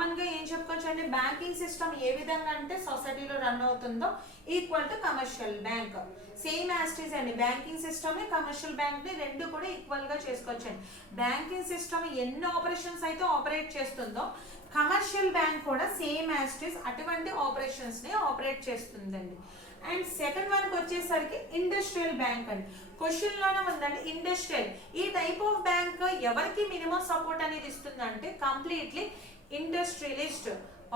Common గా ఏం చెప్పుకోవచ్చు అంటే బ్యాంకింగ్ సిస్టమ్ ఏ విధంగా అంటే సొసైటీలో రన్ అవుతుందో equal to commercial bank, same as it is అండి. బ్యాంకింగ్ సిస్టమ్ కమర్షియల్ బ్యాంక్ ని రెండు కూడా ఈక్వల్ గా చేసుకోవచ్చండి. బ్యాంకింగ్ సిస్టమ్ ఎన్ని ఆపరేషన్స్ అయితే ఆపరేట్ చేస్తుందో కమర్షియల్ బ్యాంక్ కూడా సేమ్ యాస్టీస్ అటువంటి ఆపరేషన్స్ ని ఆపరేట్ చేస్తుందండి. అండ్ సెకండ్ వన్ వచ్చేసరికి ఇండస్ట్రియల్ బ్యాంక్ అండి. క్వశ్చన్ లోనే ఉందండి ఇండస్ట్రియల్. ఈ టైప్ ఆఫ్ బ్యాంక్ ఎవరికి మినిమం సపోర్ట్ అనేది ఇస్తుందంటే కంప్లీట్లీ ఇండస్ట్రియలిస్ట్,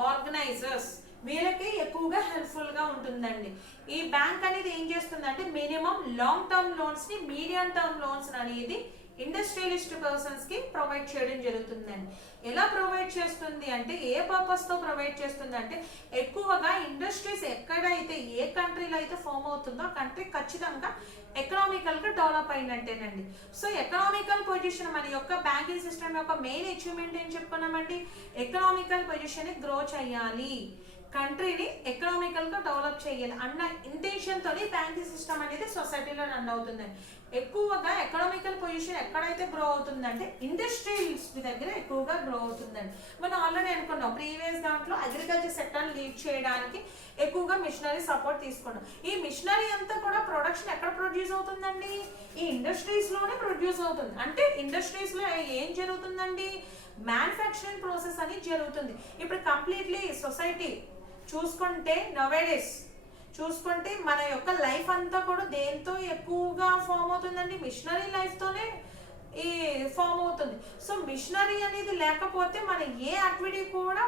ఆర్గనైజర్స్ వీళ్ళకి ఎక్కువగా హెల్ప్ఫుల్ గా ఉంటుందండి. ఈ బ్యాంక్ అనేది ఏం చేస్తుందంటే మినిమం లాంగ్ టర్మ్ లోన్స్ ని, మీడియం టర్మ్ లోన్స్ అనేది ఇండస్ట్రియలిస్ట్ పర్సన్స్ కి ప్రొవైడ్ చేయడం జరుగుతుందండి. ఎలా ప్రొవైడ్ చేస్తుంది అంటే ఏ పర్పస్ తో ప్రొవైడ్ చేస్తుంది అంటే ఎక్కువగా ఇండస్ట్రీస్ ఎక్కడైతే ఏ కంట్రీలో అయితే ఫామ్ అవుతుందో ఆ కంట్రీ ఖచ్చితంగా ఎకనామికల్ గా డెవలప్ అయినట్టేనండి. సో ఎకనామికల్ పొజిషన్ మన యొక్క బ్యాంకింగ్ సిస్టమ్ యొక్క మెయిన్ అచీవ్మెంట్ ఏం చెప్పుకున్నామండి, ఎకనామికల్ పొజిషన్ ని గ్రో చేయాలి, కంట్రీని ఎకనామికల్ గా డెవలప్ చేయాలి అన్న ఇంటెన్షన్ తోని బ్యాంకింగ్ సిస్టమ్ అనేది సొసైటీలో రన్ అవుతుందండి. ఎక్కువగా ఎకనామికల్ పొజిషన్ ఎక్కడైతే గ్రో అవుతుందంటే ఇండస్ట్రీస్ దగ్గర ఎక్కువగా గ్రో అవుతుందండి. మనం ఆల్రెడీ అనుకున్నాం ప్రీవియస్ దాంట్లో అగ్రికల్చర్ సెక్టర్ లీడ్ చేయడానికి ఎక్కువగా మిషనరీ సపోర్ట్ తీసుకున్నాం. ఈ మిషనరీ అంతా కూడా ప్రొడక్షన్ ఎక్కడ ప్రొడ్యూస్ అవుతుందండి, ఈ ఇండస్ట్రీస్ లోనే ప్రొడ్యూస్ అవుతుంది. అంటే ఇండస్ట్రీస్ లో ఏం జరుగుతుందండి, మ్యానుఫ్యాక్చరింగ్ ప్రాసెస్ అనేది జరుగుతుంది. ఇప్పుడు కంప్లీట్లీ సొసైటీ చూసుకుంటే నవేడేస్ చూసుకుంటే మన యొక్క లైఫ్ అంతా కూడా దేంతో ఎక్కువగా ఫామ్ అవుతుందండి, మిషనరీ లైఫ్ తోనే ఈ ఫామ్ అవుతుంది. సో మిషనరీ అనేది లేకపోతే మనం ఏ యాక్టివిటీ కూడా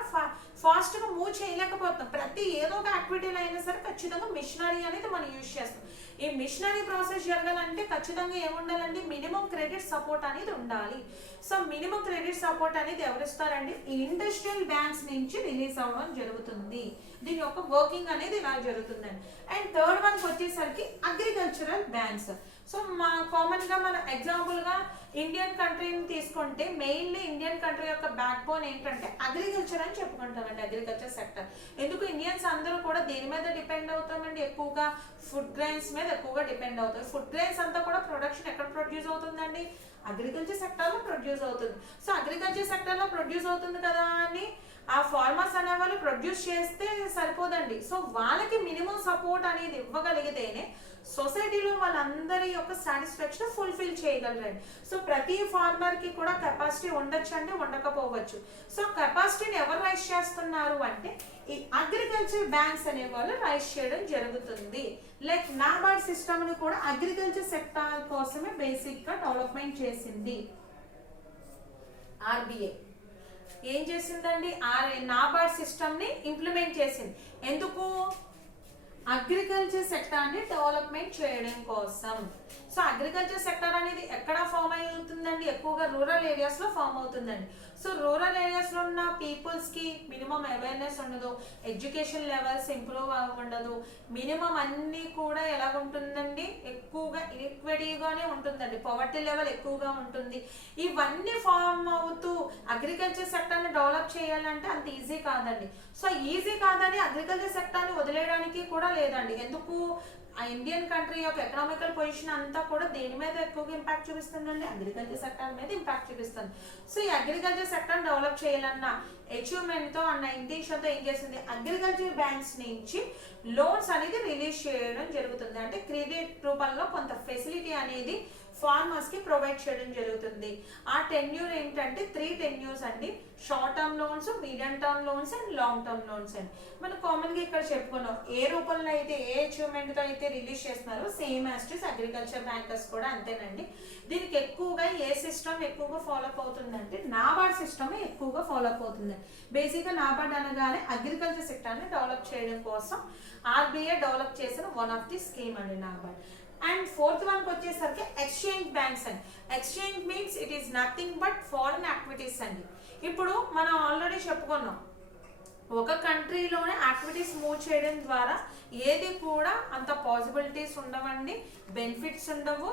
ఫాస్ట్ గా మూవ్ చేయలేకపోతాం. ప్రతి ఏదో ఒక యాక్టివిటీలో అయినా సరే ఖచ్చితంగా మిషనరీ అనేది మనం యూజ్ చేస్తాం. ఈ మిషనరీ ప్రాసెస్ జరగాలంటే ఖచ్చితంగా ఏముండాలండి, మినిమం క్రెడిట్ సపోర్ట్ అనేది ఉండాలి. సో మినిమం క్రెడిట్ సపోర్ట్ అనేది ఎవరిస్తారండి, ఈ ఇండస్ట్రియల్ బ్యాంక్స్ నుంచి రిలీజ్ అవ్వడం జరుగుతుంది. దీని యొక్క వర్కింగ్ అనేది ఇలా జరుగుతుందండి. అండ్ థర్డ్ వన్ వచ్చేసరికి అగ్రికల్చరల్ బ్యాంక్స్. సో మా కామన్ గా మన ఎగ్జాంపుల్ గా ఇండియన్ కంట్రీని తీసుకుంటే మెయిన్లీ ఇండియన్ కంట్రీ యొక్క బ్యాక్ బోన్ ఏంటంటే అగ్రికల్చర్ అని చెప్పుకుంటామండి, అగ్రికల్చర్ సెక్టర్. ఎందుకు ఇండియన్స్ అందరూ కూడా దేని మీద డిపెండ్ అవుతామండి, ఎక్కువగా ఫుడ్ గ్రెయిన్స్ మీద ఎక్కువగా డిపెండ్ అవుతుంది. ఫుడ్ గ్రెయిన్స్ అంతా కూడా ప్రొడక్షన్ ఎక్కడ ప్రొడ్యూస్ అవుతుందండి, అగ్రికల్చర్ సెక్టర్ లో ప్రొడ్యూస్ అవుతుంది. సో అగ్రికల్చర్ సెక్టర్ లో ప్రొడ్యూస్ అవుతుంది కదా అని ఆ ఫార్మర్స్ అనే వాళ్ళు ప్రొడ్యూస్ చేస్తే సరిపోదండి. సో వాళ్ళకి మినిమం సపోర్ట్ అనేది ఇవ్వగలిగితేనే సొసైటీలో వాళ్ళందరి యొక్క సాటిస్ఫాక్షన్ ఫుల్ఫిల్ చేయగలరండి. సో ప్రతి ఫార్మర్ కి కూడా కెపాసిటీ ఉండొచ్చు అండి, ఉండకపోవచ్చు. సో కెపాసిటీని ఎవరు రైజ్ చేస్తున్నారు అంటే ఈ అగ్రికల్చర్ బ్యాంక్స్ అనే వాళ్ళు రైజ్ చేయడం జరుగుతుంది. లైక్ నాబార్డ్ సిస్టమ్ ని కూడా అగ్రికల్చర్ సెక్టార్ కోసమే బేసిక్ గా డెవలప్మెంట్ చేసింది ఆర్బీఐ. ఏం చేసిందండి, నాబార్డ్ సిస్టమ్ ని ఇంప్లిమెంట్ చేసింది. ఎందుకు, అగ్రికల్చర్ సెక్టర్ ని డెవలప్మెంట్ చేయడం కోసం. సో అగ్రికల్చర్ సెక్టర్ అనేది ఎక్కడ ఫామ్ అవుతుందండి, ఎక్కువగా రూరల్ ఏరియాస్ లో ఫామ్ అవుతుందండి. సో రూరల్ ఏరియాస్ లో ఉన్న పీపుల్స్ కి మినిమం అవేర్నెస్ ఉండదు, ఎడ్యుకేషన్ లెవెల్స్ ఇంప్రూవ్ ఉండదు, మినిమం అన్ని కూడా ఎలా ఉంటుందండి, ఎక్కువగా ఈక్విటీగానే ఉంటుందండి, పవర్టీ లెవెల్ ఎక్కువగా ఉంటుంది. ఇవన్నీ ఫామ్ అవుతూ అగ్రికల్చర్ సెక్టర్ ని డెవలప్ చేయాలంటే అంత ఈజీ కాదండి. సో ఈజీ కాదని అగ్రికల్చర్ సెక్టర్ ని వదిలేయడానికి కూడా లేదండి. ఎందుకు, ఆ ఇండియన్ కంట్రీ యొక్క ఎకనామికల్ పొజిషన్ అంతా కూడా దేని మీద ఎక్కువగా ఇంపాక్ట్ చూపిస్తుందండి, అగ్రికల్చర్ సెక్టర్ మీద ఇంపాక్ట్ చూపిస్తుంది. సో ఈ అగ్రికల్చర్ సెక్టర్ డెవలప్ చేయాలన్న అచీవ్మెంట్ తో అన్న ఇంటెన్షన్ తో ఏం చేసింది, అగ్రికల్చర్ బ్యాంక్స్ నుంచి లోన్స్ అనేది రిలీజ్ చేయడం జరుగుతుంది. అంటే క్రెడిట్ రూపంలో కొంత ఫెసిలిటీ అనేది ఫార్మర్స్ కి ప్రొవైడ్ చేయడం జరుగుతుంది. ఆ టెన్యూర్ ఏంటంటే 3 టెన్యూర్స్ అండి, short term loans, medium term loans and long term loans అండి. మనం కామన్ గా ఇక్కడ చెప్పుకున్నాం ఏ రూపంలో అయితే ఏ అచీవ్మెంట్ తో అయితే రిలీజ్ చేస్తున్నారో సేమ్ యాజ్ అగ్రికల్చర్ బ్యాంకర్స్ కూడా అంతేనండి. దీనికి ఎక్కువగా ఏ సిస్టమ్ ఎక్కువగా ఫాలో అప్ అవుతుందంటే నాబార్డ్ సిస్టమ్ ఎక్కువగా ఫాలో అప్ అవుతుంది. బేసిక్ గా నాబార్డ్ అనగానే అగ్రికల్చర్ సెక్టర్ ని డెవలప్ చేయడం కోసం ఆర్బీఐ డెవలప్ చేసిన వన్ ఆఫ్ ది స్కీమ్ అండి నాబార్డ్. అండ్ ఫోర్త్ వన్ వచ్చేసరికి ఎక్స్చేంజ్ బ్యాంక్స్ అండి. Exchange means it is nothing but foreign activities అండి. ఇప్పుడు మనం ఆల్రెడీ చెప్పుకున్నాం ఒక కంట్రీలోనే యాక్టివిటీస్ మూవ్ చేయడం ద్వారా ఏది కూడా అంత పాసిబిలిటీస్ ఉండవండి, బెనిఫిట్స్ ఉండవు,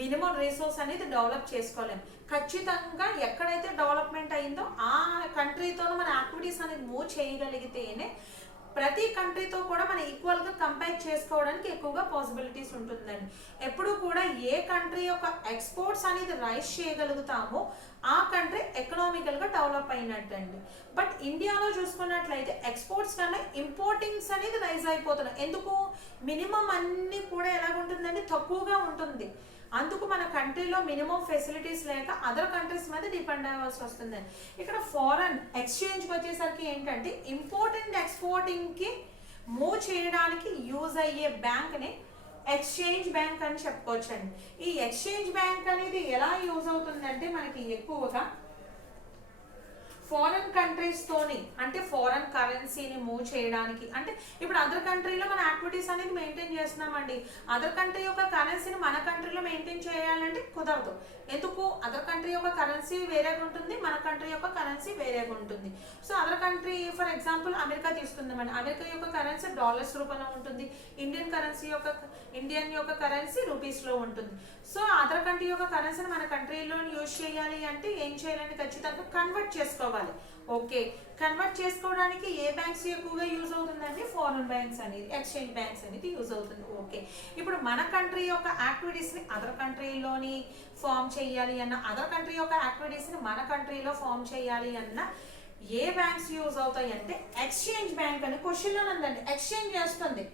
మినిమం రిసోర్స్ అనేది డెవలప్ చేసుకోలేము. ఖచ్చితంగా ఎక్కడైతే డెవలప్మెంట్ అయిందో ఆ కంట్రీతో మన యాక్టివిటీస్ అనేది మూవ్ చేయగలిగితేనే ప్రతి కంట్రీతో కూడా మనం ఈక్వల్గా కంపేర్ చేసుకోవడానికి ఎక్కువగా పాసిబిలిటీస్ ఉంటుందండి. ఎప్పుడు కూడా ఏ కంట్రీ యొక్క ఎక్స్పోర్ట్స్ అనేది రైజ్ చేయగలుగుతామో ఆ కంట్రీ ఎకనామికల్గా డెవలప్ అయినట్టండి. బట్ ఇండియాలో చూసుకున్నట్లయితే ఎక్స్పోర్ట్స్ కన్నా ఇంపోర్టింగ్స్ అనేది రైజ్ అయిపోతున్నాయి. ఎందుకు? మినిమం అన్నీ కూడా ఎలాగుంటుందండి, తక్కువగా ఉంటుంది. అందుకు మన కంట్రీలో మినిమం ఫెసిలిటీస్ లేక అదర్ కంట్రీస్ మీద డిపెండ్ అవ్వాల్సి వస్తుందండి. ఇక్కడ ఫారెన్ ఎక్స్చేంజ్కి వచ్చేసరికి ఏంటంటే ఇంపోర్ట్ అండ్ ఎక్స్పోర్టింగ్కి మూవ్ చేయడానికి యూజ్ అయ్యే బ్యాంక్ని ఎక్స్చేంజ్ బ్యాంక్ అని చెప్పుకోవచ్చండి. ఈ ఎక్స్చేంజ్ బ్యాంక్ అనేది ఎలా యూజ్ అవుతుందంటే మనకి ఎక్కువగా ఫారెన్ కంట్రీస్ తోని, అంటే ఫారెన్ కరెన్సీని మూవ్ చేయడానికి, అంటే ఇప్పుడు అదర్ కంట్రీలో మన యాక్టివిటీస్ అనేది మెయింటైన్ చేస్తున్నామండి. అదర్ కంట్రీ యొక్క కరెన్సీని మన కంట్రీలో మెయింటైన్ చేయాలంటే కుదరదు. ఎందుకు? అదర్ కంట్రీ యొక్క కరెన్సీ వేరేగా ఉంటుంది, మన కంట్రీ యొక్క కరెన్సీ వేరేగా ఉంటుంది. So other country for example America తీసుకుందామండి. అమెరికా యొక్క కరెన్సీ డాలర్స్ రూపంలో ఉంటుంది, ఇండియన్ యొక్క కరెన్సీ రూపీస్లో ఉంటుంది. సో అదర్ కంట్రీ యొక్క కరెన్సీని మన కంట్రీలో యూజ్ చేయాలి అంటే ఏం చేయాలంటే ఖచ్చితంగా కన్వర్ట్ చేసుకోవాలి. ఓకే, కన్వర్ట్ చేసుకోవడానికి ఏ బ్యాంక్స్ ఎక్కువగా యూజ్ అవుతుందండి? ఫారెన్ బ్యాంక్స్ అనేది, ఎక్స్చేంజ్ బ్యాంక్స్ అనేది యూజ్ అవుతుంది. ఓకే, ఇప్పుడు మన కంట్రీ యొక్క యాక్టివిటీస్ని అదర్ కంట్రీలోని ఫామ్ చేయాలి అన్న, అదర్ కంట్రీ యొక్క యాక్టివిటీస్ని మన కంట్రీలో ఫామ్ చేయాలి అన్న ఏ బ్యాంక్స్ యూజ్ అవుతాయి అంటే ఎక్స్చేంజ్ బ్యాంక్ అని క్వశ్చన్లో ఉందండి. ఎక్స్చేంజ్ చేస్తుంది.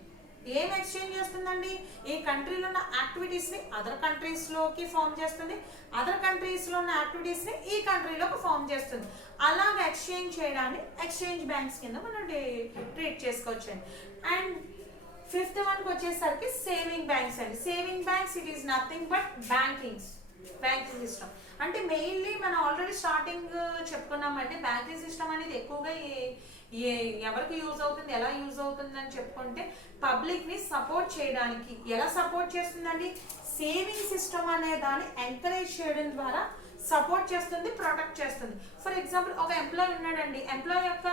ఏం ఎక్స్చేంజ్ చేస్తుందండి? ఈ కంట్రీలో ఉన్న యాక్టివిటీస్ని అదర్ కంట్రీస్లోకి ఫామ్ చేస్తుంది, అదర్ కంట్రీస్లో ఉన్న యాక్టివిటీస్ని ఈ కంట్రీలోకి ఫామ్ చేస్తుంది. అలాగ ఎక్స్చేంజ్ చేయడాన్ని ఎక్స్చేంజ్ బ్యాంక్స్ కింద మనం ట్రీట్ చేసుకోవచ్చండి. అండ్ ఫిఫ్త్ వన్కి వచ్చేసరికి సేవింగ్ బ్యాంక్స్ అండి. Saving banks it is nothing but banking system. అంటే మెయిన్లీ మనం ఆల్రెడీ స్టార్టింగ్ చెప్పుకున్నామంటే బ్యాంకింగ్ సిస్టమ్ అనేది ఎక్కువగా ఎవరికి యూజ్ అవుతుంది, ఎలా యూజ్ అవుతుంది అని చెప్పుకుంటే పబ్లిక్ ని సపోర్ట్ చేయడానికి. ఎలా సపోర్ట్ చేస్తుందండి? సేవింగ్ సిస్టమ్ అనే దాన్ని ఎంకరేజ్ చేయడం ద్వారా సపోర్ట్ చేస్తుంది, ప్రొటెక్ట్ చేస్తుంది. ఫర్ ఎగ్జాంపుల్ ఒక ఎంప్లాయీ ఉన్నాడండి, ఎంప్లాయీ యొక్క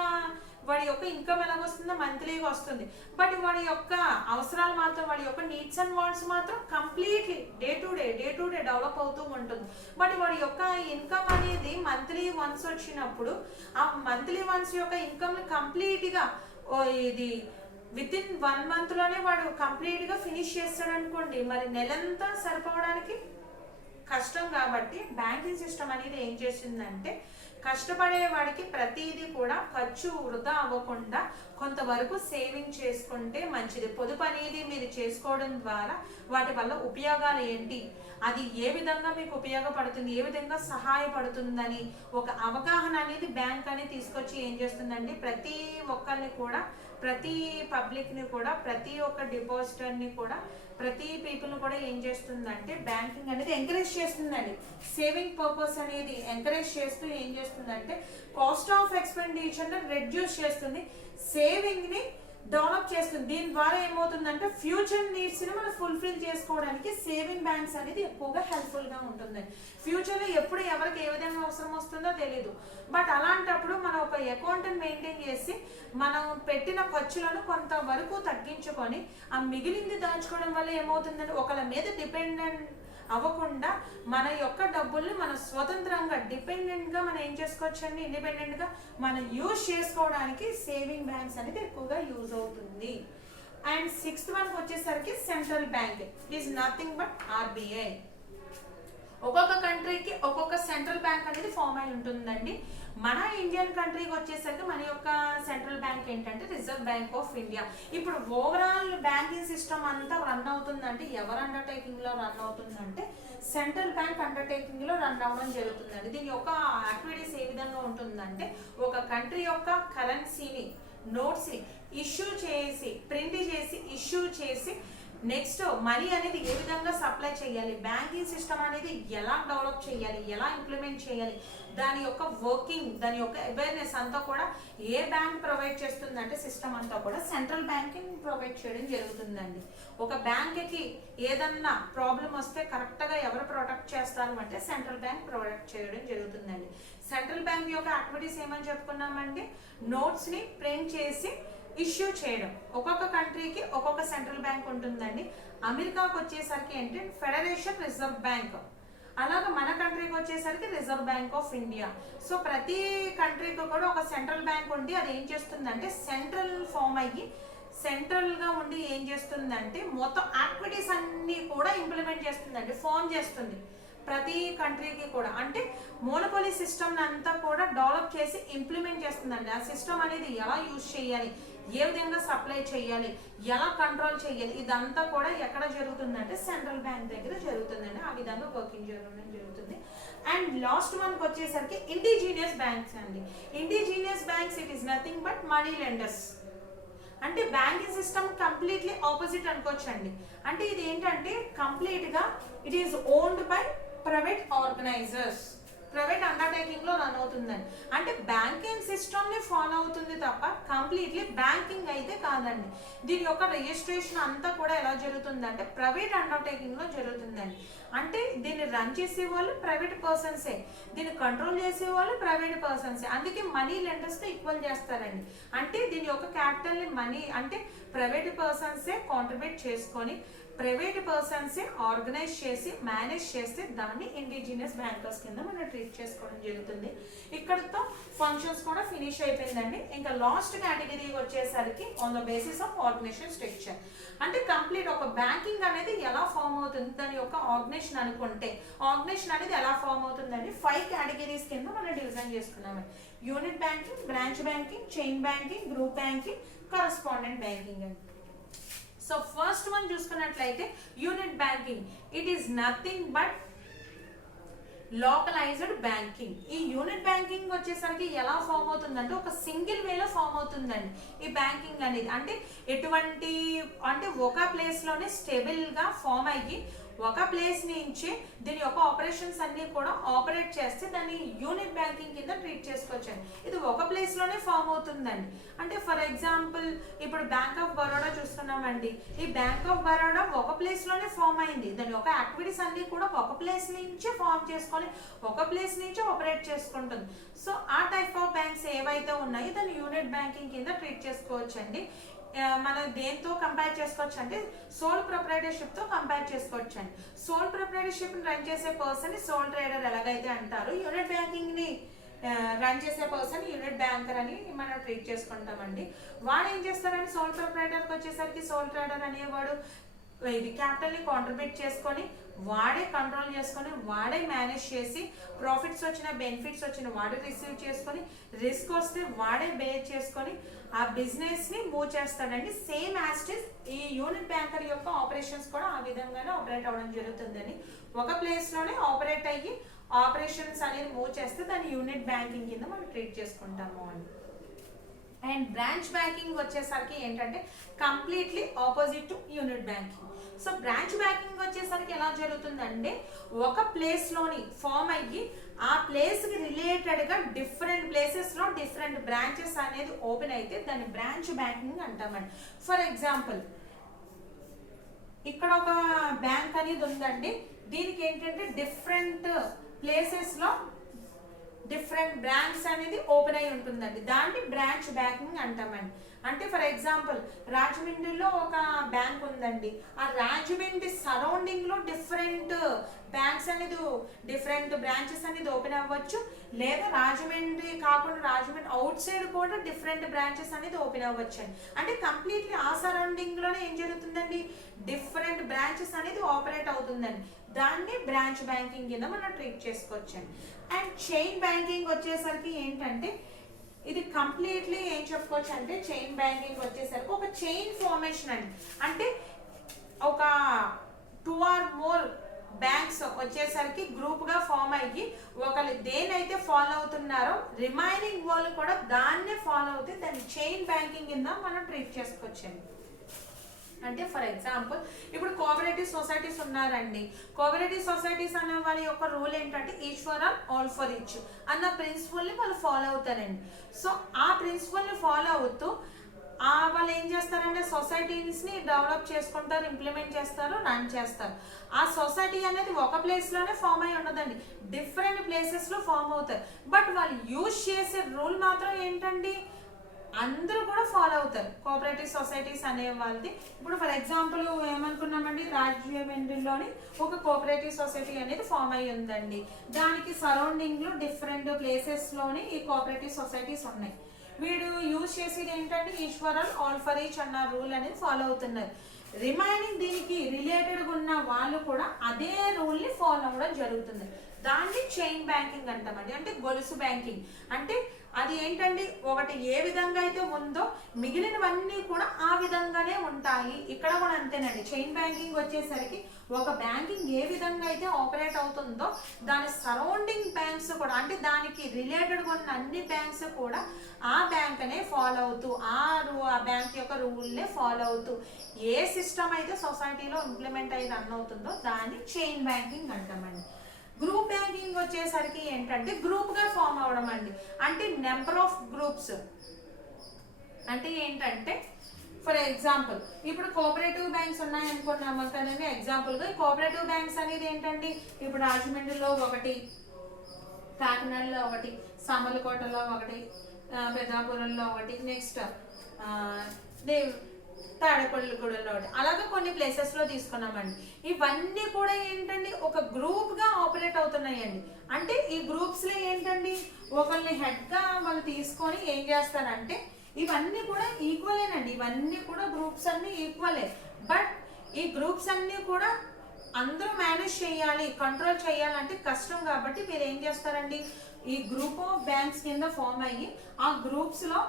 వాడి యొక్క ఇన్కమ్ ఎలా వస్తుందో మంత్లీగా వస్తుంది. బట్ వాడి యొక్క అవసరాలు మాత్రం, వాడి యొక్క నీడ్స్ అండ్ వాంట్స్ మాత్రం completely day to day develop అవుతూ ఉంటుంది. బట్ వాడి యొక్క ఇన్కమ్ అనేది మంత్లీ వన్స్ వచ్చినప్పుడు ఆ మంత్లీ వన్స్ యొక్క ఇన్కమ్ కంప్లీట్గా ఇది విత్ ఇన్ 1 monthలోనే వాడు కంప్లీట్గా ఫినిష్ చేస్తాడు అనుకోండి, మరి నెలంతా సరిపోవడానికి కష్టం. కాబట్టి బ్యాంకింగ్ సిస్టమ్ అనేది ఏం చేసిందంటే కష్టపడే వాడికి ప్రతిదీ కూడా ఖర్చు వృధా అవ్వకుండా కొంతవరకు సేవింగ్ చేసుకుంటే మంచిది. పొదుపు అనేది మీరు చేసుకోవడం ద్వారా వాటి వల్ల ఉపయోగాలు ఏంటి, అది ఏ విధంగా మీకు ఉపయోగపడుతుంది, ఏ విధంగా సహాయపడుతుందని ఒక అవగాహన అనేది బ్యాంక్ అనేది తీసుకొచ్చి ఏం చేస్తుందండి, ప్రతి ఒక్కరిని కూడా, ప్రతి పబ్లిక్ని కూడా, ప్రతి ఒక్క డిపాజిటర్ని కూడా, ప్రతి పీపుల్ని కూడా ఏం చేస్తుందంటే బ్యాంకింగ్ అనేది ఎంకరేజ్ చేస్తుందండి. సేవింగ్ పర్పస్ అనేది ఎంకరేజ్ చేస్తూ ఏం చేస్తుందంటే కాస్ట్ ఆఫ్ ఎక్స్పెండిచర్ని రెడ్యూస్ చేస్తుంది, సేవింగ్ని డెవలప్ చేస్తుంది. దీని ద్వారా ఏమవుతుందంటే ఫ్యూచర్ నీడ్స్ని మనం ఫుల్ఫిల్ చేసుకోవడానికి సేవింగ్ బ్యాంక్స్ అనేది ఎక్కువగా హెల్ప్ఫుల్గా ఉంటుంది. ఫ్యూచర్లో ఎప్పుడు ఎవరికి ఏ విధంగా అవసరం వస్తుందో తెలీదు. బట్ అలాంటప్పుడు మనం ఒక అకౌంట్ని మెయింటైన్ చేసి మనం పెట్టిన ఖర్చులను కొంతవరకు తగ్గించుకొని ఆ మిగిలింది దాచుకోవడం వల్ల ఏమవుతుందంటే ఒకళ్ళ మీద డిపెండెంట్ అవ్వకుండా మన యొక్క డబ్బుల్ని మనం స్వతంత్రంగా డిపెండెంట్గా మనం ఏం చేసుకోవచ్చండి, ఇండిపెండెంట్గా మనం యూజ్ చేసుకోవడానికి సేవింగ్ బ్యాంక్స్ అనేది ఎక్కువగా యూజ్ అవుతుంది. అండ్ 6th వన్కి వచ్చేసరికి central bank is nothing but RBI. ఒక్కొక్క కంట్రీకి ఒక్కొక్క సెంట్రల్ బ్యాంక్ అనేది ఫామ్ అయి ఉంటుందండి. మన ఇండియన్ కంట్రీకి వచ్చేసరికి మన యొక్క సెంట్రల్ బ్యాంక్ ఏంటంటే రిజర్వ్ బ్యాంక్ ఆఫ్ ఇండియా. ఇప్పుడు ఓవరాల్ బ్యాంకింగ్ సిస్టమ్ అంతా రన్ అవుతుందంటే ఎవరు అండర్టేకింగ్లో రన్ అవుతుందంటే సెంట్రల్ బ్యాంక్ అండర్టేకింగ్లో రన్ అవ్వడం జరుగుతుందండి. దీని యొక్క యాక్టివిటీస్ ఏ విధంగా ఉంటుందంటే ఒక కంట్రీ యొక్క కరెన్సీని, నోట్స్ని ఇష్యూ చేసి, ప్రింట్ చేసి, ఇష్యూ చేసి నెక్స్ట్ మనీ అనేది ఏ విధంగా సప్లై చేయాలి, బ్యాంకింగ్ సిస్టమ్ అనేది ఎలా డెవలప్ చేయాలి, ఎలా ఇంప్లిమెంట్ చేయాలి, దాని యొక్క వర్కింగ్, దాని యొక్క అవేర్నెస్ అంతా కూడా ఏ బ్యాంక్ ప్రొవైడ్ చేస్తుందంటే సిస్టమ్ అంతా కూడా సెంట్రల్ బ్యాంకింగ్ ప్రొవైడ్ చేయడం జరుగుతుందండి. ఒక బ్యాంక్కి ఏదన్నా ప్రాబ్లం వస్తే కరెక్ట్గా ఎవరు ప్రొటెక్ట్ చేస్తారు అంటే సెంట్రల్ బ్యాంక్ ప్రొటెక్ట్ చేయడం జరుగుతుందండి. సెంట్రల్ బ్యాంక్ యొక్క యాక్టివిటీస్ ఏమని చెప్పుకున్నామంటే నోట్స్ని ప్రింట్ చేసి ఇష్యూ చేయడం. ఒక్కొక్క కంట్రీకి ఒక్కొక్క సెంట్రల్ బ్యాంక్ ఉంటుందండి. అమెరికాకు వచ్చేసరికి ఏంటంటే ఫెడరేషన్ రిజర్వ్ బ్యాంక్, అలాగే మన కంట్రీకి వచ్చేసరికి reserve bank of India. So ప్రతి కంట్రీకి కూడా ఒక సెంట్రల్ బ్యాంక్ ఉండి అది ఏం చేస్తుందంటే సెంట్రల్ ఫామ్ అయ్యి సెంట్రల్గా ఉండి ఏం చేస్తుందంటే మొత్తం యాక్టివిటీస్ అన్నీ కూడా ఇంప్లిమెంట్ చేస్తుందండి, ఫామ్ చేస్తుంది ప్రతి కంట్రీకి కూడా. అంటే మోనోపోలీ సిస్టమ్ అంతా కూడా డెవలప్ చేసి ఇంప్లిమెంట్ చేస్తుందండి. ఆ సిస్టమ్ అనేది ఎలా యూజ్ చేయాలి, ఏ విధంగా సప్లై చేయాలి, ఎలా కంట్రోల్ చేయాలి, ఇదంతా కూడా ఎక్కడ జరుగుతుందంటే సెంట్రల్ బ్యాంక్ దగ్గర జరుగుతుందండి. ఆ విధంగా వర్కింగ్ జరుగుతుంది. అండ్ లాస్ట్ మనకు వచ్చేసరికి ఇండిజీనియస్ బ్యాంక్స్ అండి. Indigenous banks it is nothing but money lenders. అంటే బ్యాంకింగ్ సిస్టమ్ కంప్లీట్లీ ఆపోజిట్ అనుకోవచ్చండి. అంటే ఇది ఏంటంటే కంప్లీట్గా it is owned by private organisers, private undertaking లో రన్ అవుతుందండి. అంటే బ్యాంకింగ్ సిస్టమ్ ని ఫాలో అవుతుంది తప్ప కంప్లీట్లీ బ్యాంకింగ్ అయితే కాదండి. దీని యొక్క రిజిస్ట్రేషన్ అంతా కూడా ఎలా జరుగుతుందంటే ప్రైవేట్ అండర్టేకింగ్ లో జరుగుతుందండి. అంటే దీన్ని రన్ చేసే వాళ్ళు ప్రైవేట్ పర్సన్సే, దీన్ని కంట్రోల్ చేసే వాళ్ళు ప్రైవేట్ పర్సన్సే. అందుకే మనీ లెండర్స్ తో ఈక్వల్ చేస్తారండి. అంటే దీని యొక్క క్యాపిటల్ ని మనీ అంటే ప్రైవేట్ పర్సన్సే కాంట్రిబ్యూట్ చేసుకొని ప్రైవేట్ పర్సన్సే ఆర్గనైజ్ చేసి మేనేజ్ చేస్తే దాన్ని ఇండిజినియస్ బ్యాంకర్స్ కింద మనం ట్రీట్ చేసుకోవడం జరుగుతుంది. ఇక్కడతో ఫంక్షన్స్ కూడా ఫినిష్ అయిపోయిందండి. ఇంకా లాస్ట్ కేటగిరీ వచ్చేసరికి on the basis of organisation structure. అంటే కంప్లీట్ ఒక బ్యాంకింగ్ అనేది ఎలా ఫామ్ అవుతుంది, దాని యొక్క ఆర్గనైజేషన్ అనుకుంటే ఆర్గనైజేషన్ అనేది ఎలా ఫామ్ అవుతుందని 5 కేటగిరీస్ కింద మనం డిజైన్ చేసుకున్నామండి. Unit banking, branch banking, chain banking, group banking, correspondent banking అండి. సో ఫస్ట్ వన్ చూసుకున్నట్లయితే unit banking it is nothing but localised banking. ఈ యూనిట్ బ్యాంకింగ్ వచ్చేసరికి ఎలా ఫామ్ అవుతుందంటే ఒక సింగిల్ వేలో ఫామ్ అవుతుందండి ఈ బ్యాంకింగ్ అనేది. అంటే ఎటువంటి అంటే ఒక ప్లేస్ లోనే స్టేబుల్ గా ఫామ్ అయ్యి ఒక ప్లేస్ నుంచి దీని యొక్క ఆపరేషన్స్ అన్ని కూడా ఆపరేట్ చేస్తే దాన్ని యూనిట్ బ్యాంకింగ్ కింద ట్రీట్ చేసుకోవచ్చండి. ఇది ఒక ప్లేస్ లోనే ఫామ్ అవుతుందండి. అంటే ఫర్ ఎగ్జాంపుల్ ఇప్పుడు బ్యాంక్ ఆఫ్ బరోడా చూస్తున్నామండి. ఈ బ్యాంక్ ఆఫ్ బరోడా ఒక ప్లేస్ లోనే ఫామ్ అయింది. దాని యొక్క యాక్టివిటీస్ అన్ని కూడా ఒక ప్లేస్ నుంచి ఫామ్ చేసుకొని ఒక ప్లేస్ నుంచి ఆపరేట్ చేసుకుంటుంది. సో ఆ టైప్ ఆఫ్ బ్యాంక్స్ ఏవైతే ఉన్నాయో దాన్ని యూనిట్ బ్యాంకింగ్ కింద ట్రీట్ చేసుకోవచ్చండి. మనం దేంతో కంపేర్ చేసుకోవచ్చు అంటే సోల్ ప్రొప్రైటర్షిప్ తో కంపేర్ చేసుకోవచ్చు అండి. సోల్ ప్రొప్రైటర్షిప్ ని రన్ చేసే పర్సన్ ని సోల్ ట్రేడర్ ఎలాగైతే అంటారు, యూనిట్ బ్యాంకింగ్ ని రన్ చేసే పర్సన్ యూనిట్ బ్యాంకర్ అని మనం ట్రీట్ చేసుకుంటామండి. వాడు ఏం చేస్తారంటే సోల్ ప్రొప్రైటర్కి వచ్చేసరికి సోల్ ట్రేడర్ అనేవాడు ఇది క్యాపిటల్ ని కాంట్రిబ్యూట్ చేసుకొని వాడే కంట్రోల్ చేసుకొని వాడే మేనేజ్ చేసి ప్రాఫిట్స్ వచ్చిన బెనిఫిట్స్ వచ్చిన వాడే రిసీవ్ చేసుకొని రిస్క్ వస్తే వాడే బేర్ చేసుకొని ఆ బిజినెస్ ని మూవ్ చేస్తాడండి. సేమ్ యాస్టిస్ ఈ యూనిట్ బ్యాంకర్ యొక్క ఆపరేషన్స్ కూడా ఆ విధంగానే ఆపరేట్ అవ్వడం జరుగుతుందని. ఒక ప్లేస్ లోనే ఆపరేట్ అయ్యి ఆపరేషన్స్ అనేది మూవ్ చేస్తే దాన్ని యూనిట్ బ్యాంకింగ్ కింద మనం ట్రీట్ చేసుకుంటాము అని. అండ్ బ్రాంచ్ బ్యాంకింగ్ వచ్చేసరికి ఏంటంటే completely opposite to unit banking. So branch banking వచ్చేసరికి ఎలా జరుగుతుందంటే ఒక ప్లేస్ లోని ఫామ్ అయ్యి ఆ ప్లేస్ కి రిలేటెడ్ గా డిఫరెంట్ ప్లేసెస్ లో డిఫరెంట్ బ్రాంచెస్ అనేది ఓపెన్ అయితే దాన్ని బ్రాంచ్ బ్యాంకింగ్ అంటామండి. ఫర్ ఎగ్జాంపుల్ ఇక్కడ ఒక బ్యాంక్ అనేది ఉందండి. దీనికి ఏంటంటే డిఫరెంట్ ప్లేసెస్ లో డిఫరెంట్ బ్రాంచ్ అనేది ఓపెన్ అయి ఉంటుందండి. దాన్ని బ్రాంచ్ బ్యాంకింగ్ అంటామండి. అంటే ఫర్ ఎగ్జాంపుల్ రాజమండ్రిలో ఒక బ్యాంక్ ఉందండి. ఆ రాజమండ్రి సరౌండింగ్ లో డిఫరెంట్ బ్యాంక్స్ అనేది డిఫరెంట్ బ్రాంచెస్ అనేది ఓపెన్ అవ్వచ్చు. లేదా రాజమండ్రి కాకుండా రాజమండ్రి అవుట్ సైడ్ కూడా డిఫరెంట్ బ్రాంచెస్ అనేది ఓపెన్ అవ్వచ్చు అండి. అంటే కంప్లీట్లీ ఆ సరౌండింగ్ లోనే ఏం జరుగుతుందండి డిఫరెంట్ బ్రాంచెస్ అనేది ఆపరేట్ అవుతుందండి. దాన్ని బ్రాంచ్ బ్యాంకింగ్ కింద మనం ట్రీట్ చేసుకోవచ్చండి. అండ్ చైన్ బ్యాంకింగ్ వచ్చేసరికి ఏంటంటే ఇది కంప్లీట్లీ ఏం చెప్పుకోవచ్చు అంటే చైన్ బ్యాంకింగ్ వచ్చేసరికి ఒక చైన్ ఫార్మేషన్ అండి. అంటే ఒక 2 or more బ్యాంక్స్ వచ్చేసరికి గ్రూప్ గా ఫామ్ అయ్యి ఒకళ్ళు దేనైతే ఫాలో అవుతున్నారో రిమైనింగ్ వాళ్ళు కూడా దాన్నే ఫాలో అవుతే దాన్ని చైన్ బ్యాంకింగ్ కింద మనం ట్రీట్ చేసుకోవచ్చండి. అంటే ఫర్ ఎగ్జాంపుల్ ఇప్పుడు కోఆపరేటివ్ సొసైటీస్ ఉన్నారండి. కోఆపరేటివ్ సొసైటీస్ అనే వాళ్ళ యొక్క రూల్ ఏంటంటే each for all for each అన్న ప్రిన్సిపల్ ని వాళ్ళు ఫాలో అవుతారండి. సో ఆ ప్రిన్సిపల్ ని ఫాలో అవుతూ వాళ్ళు ఏం చేస్తారంటే సొసైటీస్ ని డెవలప్ చేసుకుంటారు, ఇంప్లిమెంట్ చేస్తారు, రన్ చేస్తారు. ఆ సొసైటీ అనేది ఒక ప్లేస్ లోనే ఫామ్ అయి ఉండదండి, డిఫరెంట్ ప్లేసెస్ లో ఫామ్ అవుతారు. బట్ వాళ్ళు యూజ్ చేసే రూల్ మాత్రం ఏంటండి అందరూ కూడా ఫాలో అవుతారు కోఆపరేటివ్ సొసైటీస్ అనే వాళ్ళది. ఇప్పుడు ఫర్ ఎగ్జాంపుల్ ఏమనుకున్నామండి, రాజమండ్రిలోని ఒక కోఆపరేటివ్ సొసైటీ అనేది ఫామ్ అయ్యి ఉందండి. దానికి సరౌండింగ్లో డిఫరెంట్ ప్లేసెస్లోని ఈ కోఆపరేటివ్ సొసైటీస్ ఉన్నాయి. వీడు యూజ్ చేసేది ఏంటంటే ఈశ్వరల్ ఆల్ ఫర్ ఈచ్ అన్న రూల్ అనేది ఫాలో అవుతున్నారు. రిమైనింగ్ దీనికి రిలేటెడ్గా ఉన్న వాళ్ళు కూడా అదే రూల్ని ఫాలో అవ్వడం జరుగుతుంది. దాన్ని చైన్ బ్యాంకింగ్ అంటామండి. అంటే గొలుసు బ్యాంకింగ్ అంటే అది ఏంటండి, ఒకటి ఏ విధంగా అయితే ఉందో మిగిలినవన్నీ కూడా ఆ విధంగానే ఉంటాయి. ఇక్కడ కూడా అంతేనండి. చైన్ బ్యాంకింగ్ వచ్చేసరికి ఒక బ్యాంకింగ్ ఏ విధంగా అయితే ఆపరేట్ అవుతుందో దాని సరౌండింగ్ బ్యాంక్స్ కూడా, అంటే దానికి రిలేటెడ్గా ఉన్న అన్ని బ్యాంక్స్ కూడా ఆ బ్యాంక్ అనే ఫాలో అవుతూ ఆ బ్యాంక్ యొక్క రూల్నే ఫాలో అవుతూ ఏ సిస్టమ్ అయితే సొసైటీలో ఇంప్లిమెంట్ అయ్యి రన్ అవుతుందో దాన్ని చైన్ బ్యాంకింగ్ అంటామండి. గ్రూప్ బ్యాంకింగ్ వచ్చేసరికి ఏంటంటే గ్రూప్ గా ఫామ్ అవడం అండి. అంటే నెంబర్ ఆఫ్ గ్రూప్స్ అంటే ఏంటంటే ఫర్ ఎగ్జాంపుల్ ఇప్పుడు కోఆపరేటివ్ బ్యాంక్స్ ఉన్నాయనుకున్నాము కదండి. ఎగ్జాంపుల్గా కోఆపరేటివ్ బ్యాంక్స్ అనేది ఏంటండి, ఇప్పుడు రాజమండ్రిలో ఒకటి, కాకినాడలో ఒకటి, సామర్లకోటలో ఒకటి, పెద్దాపురంలో ఒకటి, నెక్స్ట్ తాడేపల్లిగూడెంలో ఒకటి, అలాగే కొన్ని ప్లేసెస్లో తీసుకున్నామండి. ఇవన్నీ కూడా ఏంటండి ఒక గ్రూప్గా ఆపరేట్ అవుతున్నాయండి. అంటే ఈ గ్రూప్స్లో ఏంటండి ఒకరిని హెడ్గా వాళ్ళు తీసుకొని ఏం చేస్తారంటే ఇవన్నీ కూడా ఈక్వలేనండి. ఇవన్నీ కూడా గ్రూప్స్ అన్నీ ఈక్వలే. బట్ ఈ గ్రూప్స్ అన్నీ కూడా అందరూ మేనేజ్ చేయాలి, కంట్రోల్ చేయాలంటే కష్టం. కాబట్టి మీరు ఏం చేస్తారండి, ఈ గ్రూప్ ఆఫ్ బ్యాంక్స్ కింద ఫామ్ అయ్యి ఆ గ్రూప్స్లో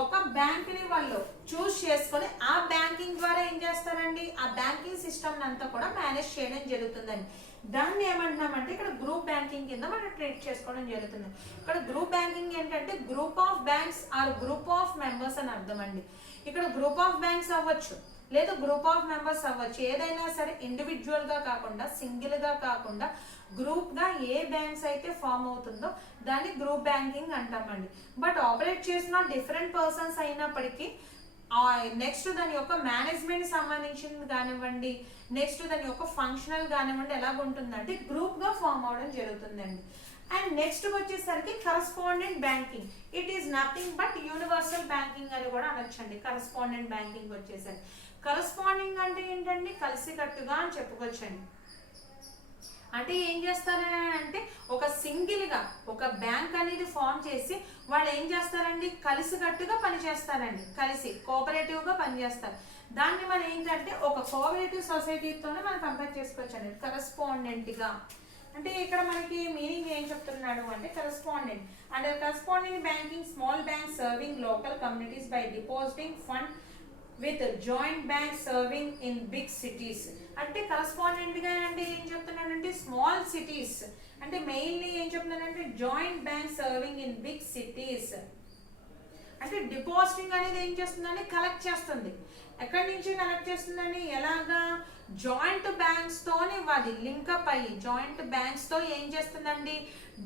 ఒక బ్యాంక్ని వాళ్ళు చూస్ చేసుకొని ఆ బ్యాంకింగ్ ద్వారా ఏం చేస్తారండి, ఆ బ్యాంకింగ్ సిస్టమ్ అంతా కూడా మేనేజ్ చేయడం జరుగుతుందండి. దాన్ని ఏమంటున్నామంటే ఇక్కడ గ్రూప్ బ్యాంకింగ్ కింద మనం ట్రీట్ చేసుకోవడం జరుగుతుంది. ఇక్కడ గ్రూప్ బ్యాంకింగ్ ఏంటంటే group of banks or group of members అని అర్థం అండి. ఇక్కడ గ్రూప్ ఆఫ్ బ్యాంక్స్ అవ్వచ్చు లేదా గ్రూప్ ఆఫ్ మెంబర్స్ అవ్వచ్చు. ఏదైనా సరే ఇండివిజువల్గా కాకుండా సింగిల్గా కాకుండా గ్రూప్గా ఏ బ్యాంక్స్ అయితే ఫామ్ అవుతుందో దాన్ని గ్రూప్ బ్యాంకింగ్ అంటామండి. బట్ ఆపరేట్ చేసిన డిఫరెంట్ పర్సన్స్ అయినప్పటికీ నెక్స్ట్ దాని యొక్క మేనేజ్మెంట్ సంబంధించింది కానివ్వండి, నెక్స్ట్ దాని యొక్క ఫంక్షనల్ కానివ్వండి ఎలాగుంటుందంటే గ్రూప్గా ఫామ్ అవడం జరుగుతుందండి. అండ్ నెక్స్ట్ వచ్చేసరికి correspondent banking. It is nothing but universal banking అని కూడా అనొచ్చండి. కరస్పాండెంట్ బ్యాంకింగ్ వచ్చేసరికి కరస్పాండింగ్ అంటే ఏంటండి, కలిసికట్టుగా అని చెప్పుకోవచ్చండి. అంటే ఏం చేస్తారని అంటే ఒక సింగిల్గా ఒక బ్యాంక్ అనేది ఫామ్ చేసి వాళ్ళు ఏం చేస్తారండి, కలిసికట్టుగా పనిచేస్తారండి. కలిసి కోఆపరేటివ్గా పనిచేస్తారు. దాన్ని మనం ఏంటంటే ఒక కోఆపరేటివ్ సొసైటీతోనే మనం కంపేర్ చేసుకోవచ్చండి కరస్పాండెంట్గా. అంటే ఇక్కడ మనకి మీనింగ్ ఏం చెప్తున్నాడు అంటే correspondent and corresponding banking small bank serving local communities by depositing fund with joint bank serving in big cities. అంటే కరస్పాండెంట్ గా అంటే ఏం చెప్తున్నానంటే స్మాల్ సిటీస్ అంటే మెయిన్లీ ఏం చెప్తున్నానంటే joint bank serving in big cities. అంటే డిపాజిటింగ్ అనేది ఏం చేస్తుందని కలెక్ట్ చేస్తుంది. ఎక్కడి నుంచి కలెక్ట్ చేస్తుందని, ఎలాగా జాయింట్ బ్యాంక్స్ తోని అది లింకప్ అయ్యి జాయింట్ బ్యాంక్స్ తో ఏం చేస్తుందండి,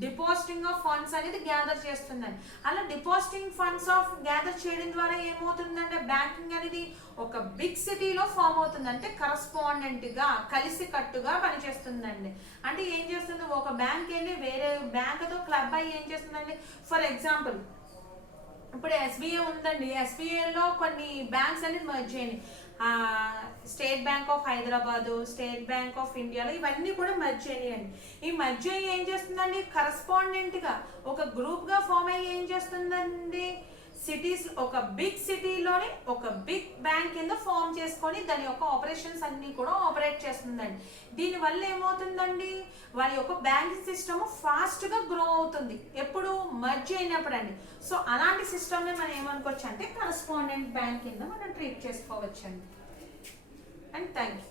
డిపాజిటింగ్ ఆఫ్ ఫండ్స్ అనేది గ్యాదర్ చేస్తుందండి. అలా డిపాజిటింగ్ ఫండ్స్ ఆఫ్ గ్యాదర్ చేయడం ద్వారా ఏమవుతుందంటే బ్యాంకింగ్ అనేది ఒక బిగ్ సిటీలో ఫామ్ అవుతుంది. అంటే కరస్పాండెంట్ గా కలిసి కట్టుగా పనిచేస్తుందండి. అంటే ఏం చేస్తుంది, ఒక బ్యాంక్ వెళ్ళి వేరే బ్యాంక్ తో క్లబ్ అయ్యి ఏం చేస్తుందండి. ఫర్ ఎగ్జాంపుల్ ఇప్పుడు ఎస్బీఐ ఉందండి. ఎస్బీఐలో కొన్ని బ్యాంక్స్ అనేది మర్జ్ అయినాయి. State bank of Hyderabad, state bank of ఇండియాలో ఇవన్నీ కూడా మర్జ్ అయ్యాయండి. ఈ మర్జ్ అయ్యి ఏం చేస్తుందండి, కరస్పాండెంట్గా ఒక గ్రూప్గా ఫామ్ అయ్యి ఏం చేస్తుందండి, సిటీస్ ఒక బిగ్ సిటీలోని ఒక బిగ్ బ్యాంక్ కింద ఫామ్ చేసుకొని దాని యొక్క ఆపరేషన్స్ అన్ని కూడా ఆపరేట్ చేస్తుందండి. దీనివల్ల ఏమవుతుందండి, వారి యొక్క బ్యాంకింగ్ సిస్టమ్ ఫాస్ట్గా గ్రో అవుతుంది. ఎప్పుడు మర్జ్ అయినప్పుడు అండి. సో అలాంటి సిస్టమ్ని మనం ఏమనుకోవచ్చు అంటే కరస్పాండెంట్ బ్యాంక్ కింద మనం ట్రీట్ చేసుకోవచ్చు అండి. And thank you.